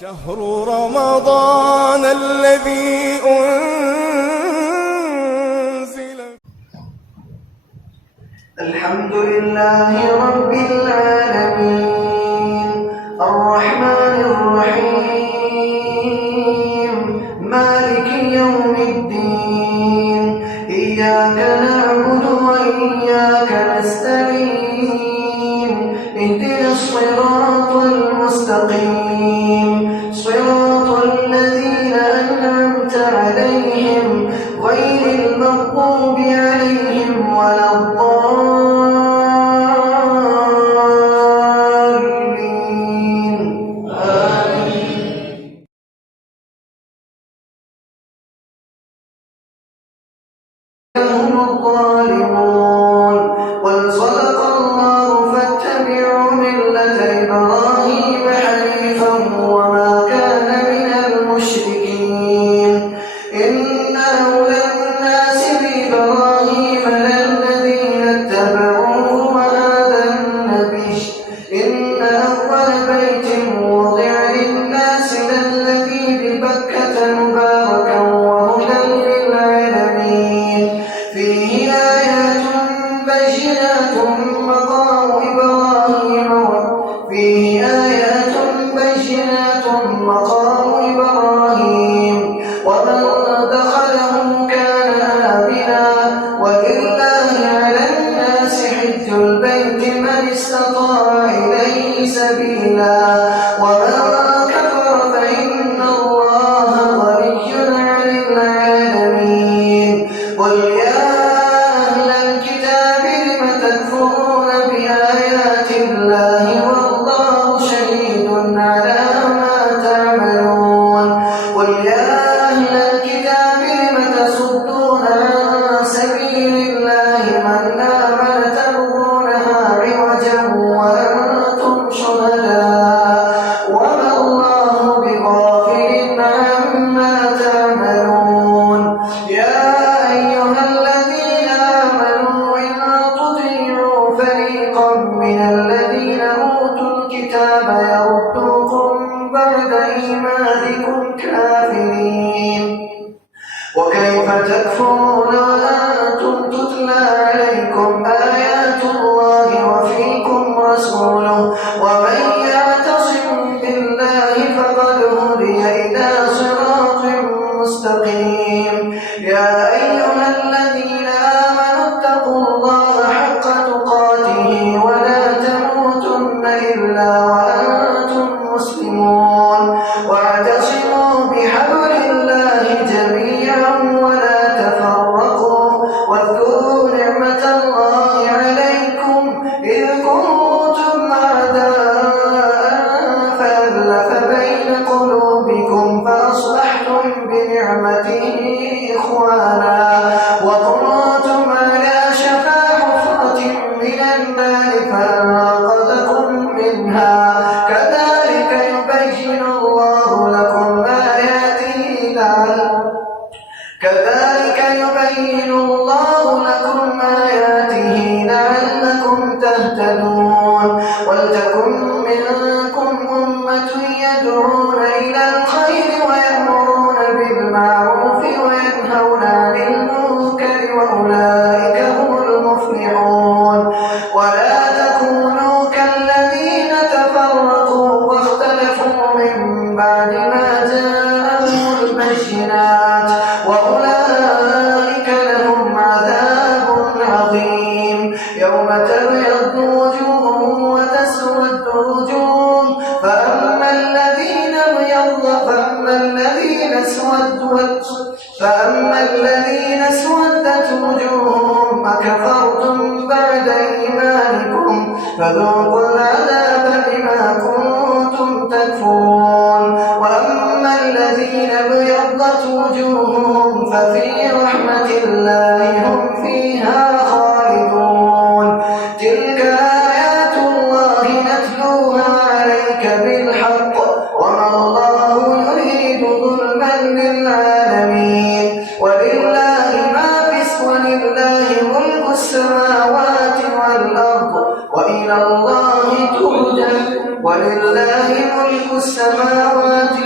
شهر رمضان الذي أنزل. الحمد لله رب العالمين الرحمن الرحيم مالك يوم الدين إياك نعبد وإياك نستعين اهدنا الصراط المستقيم صراط الذين أنعمت عليهم غير المغضوب عليهم ولا الضالين آمين. هم الظالمون قل صدق الله فاتبعوا ملة إبراهيم حنيفا وما كان من المشركين إن أولى الناس بإبراهيم للذين اتبعوه وهذا النبي إن أول بيت وضع للناس للذي ببكة مباركا وهدى للعالمين فيه آيات بينات مقام إبراهيم ومن دخله كان آمنا ولله على الناس حج البيت من استطاع إليه سبيلا ومن كفر فإن الله غني عن العالمين. قل يا أهل الكتاب لم تكفرون بآيات الله والله شهيد على ما تعملون. قل يا أهل الكتاب لم تصدون عن سبيل الله من آمن تبغونها عوجا وأنتم شهداء وما الله بغافل عما تعملون. يا أيها الذين آمنوا إن تطيعوا فريقا من الذين أوتوا الكتاب يردوكم بعد إيمانكم كافرين وكيف تكفرون وأنتم تتلى عليكم آيات الله وفيكم رسوله ومن يعتصم بالله فقد هدي إلى صراط مستقيم. يا أيها الذين آمنوا اتقوا الله حق تقاته ولا تموتن إلا وأنتم مسلمون واعتصموا بحبل الله جميعا ولا تفرقوا واذكروا نعمة الله عليكم إذ كنتم أعداء فألف بين قلوبكم فأصبحتم بنعمته إخوانا وكنتم على شفا حفرة من النار فأنقذكم منها كذلك يبين الله لكم آياته لعلكم تهتدون. ولتكن منكم أمة يدعون إلى الخير ويأمرون بالمعروف وينهون عن المنكر وأولئك هم المفلحون. ولا تكونوا كالذين تفرقوا واختلفوا من بعد ما جاءهم البينات وأولئك لهم عذاب عظيم. يوم تبيض وجوه وتسود وجوه فأما الذين اسودت وجوههم أكفرتم بعد إيمانكم فذوقوا العذاب بما كنتم تكفرون. وأما الذين ابيضت وجوههم ففي رحمة الله هم فيها خالدون. تلك آيات الله نتلوها عليك بالحق وما الله يريد ظلما للعالمين. ولله ملك السماوات والأرض وإلى الله ترجع ولله ملك السماوات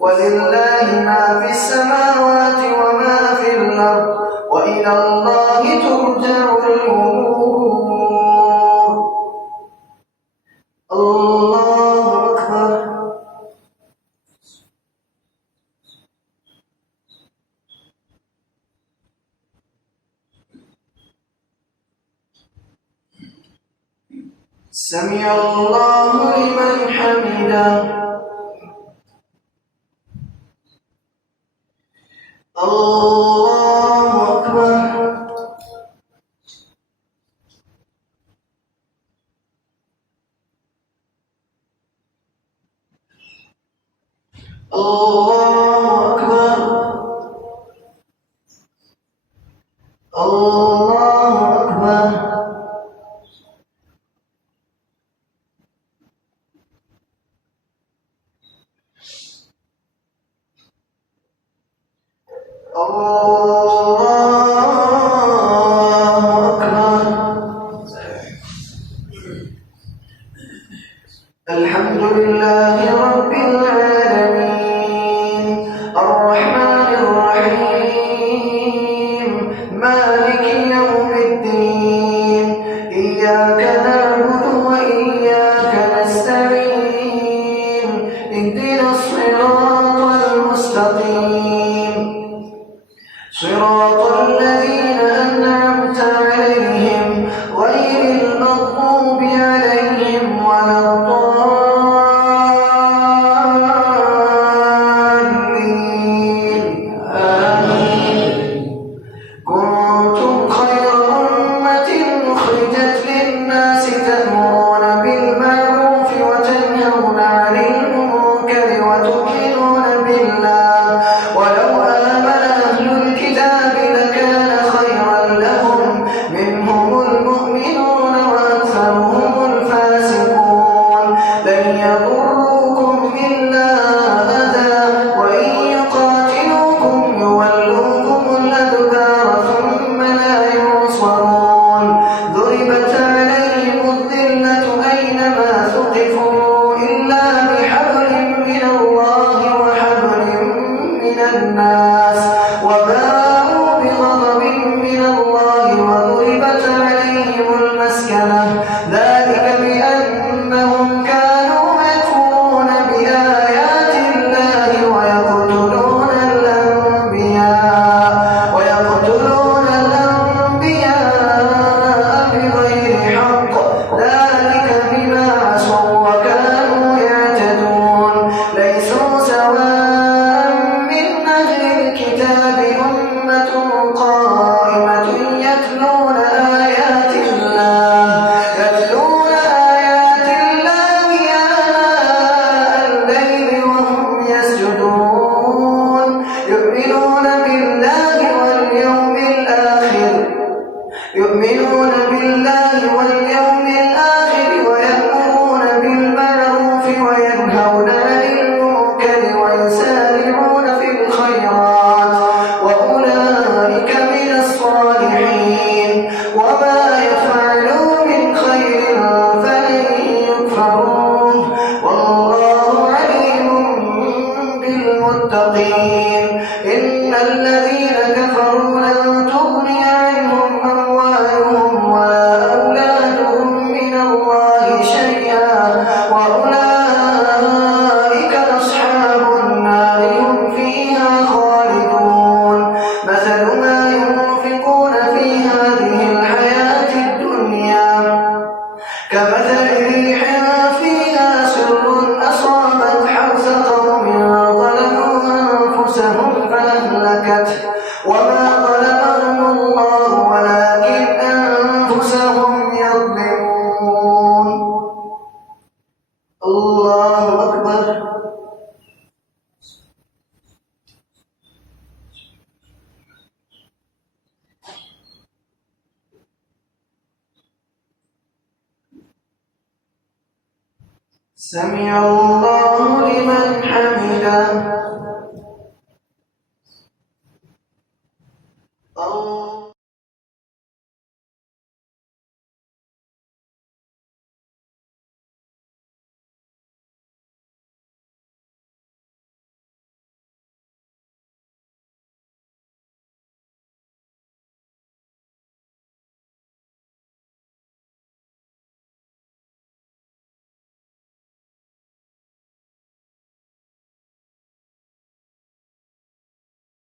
ولله ما في السماوات وما في الأرض وإلى الله ترجع الأمور. الله أكبر. سمع الله لمن حمده. الله أكبر. الله أكبر. الله أكبر. الحمد لله رب العالمين الرحمن الرحيم مالك يوم الدين إياك نعبد وإياك نستعين اهدنا الصراط المستقيم صراط الذين أنعمت عليهم غير المغضوب عليهم ولا الضالين آمين. كنتم خير أمة أخرجت للناس تأمرون بالمعروف وتنهون عن المنكر وتؤمنون بالله ولو آمن أهل الكتاب لكان خيرا لهم منهم المؤمنون وأكثرهم الفاسقون لن يضروكم إلا أذى وإن يقاتلوكم يولوكم الأدبار ثم لا ينصرون ضربت عليهم الذلة أينما ثقفوا إلا بحبل من الله وحبل من الناس وباءوا بغضب من الله وضربت عليهم المسكنة ذلك بأنهم كانوا يكفرون بآيات الله ويقتلون الأنبياء بغير حق ذلك بما عصوا وكانوا يعتدون ليسوا سواء من أهل الكتاب أمة قائمة يتلون آيات الله آناء الليل وهم يسجدون يؤمنون بالله واليوم الآخر ويأمرون بالمعروف وينهون عن المنكر ويسارعون في الخيرات وأولئك من الصالحين وما يفعلوا من خير فلن يكفروه والله عليم بالمتقين إن الذين كفروا لن تغني عنهم أموالهم ولا أولادهم من الله شيئا وأولئك أصحاب النار هم فيها خالدون مثل ما ينفقون في هذه الحياة الدنيا كمثل ريح فيها سر أصابت حرث قوم ظلموا أنفسهم فأهلكته وما ظلمهم الله ولكن أنفسهم يظلمون. الله أكبر. سمع الله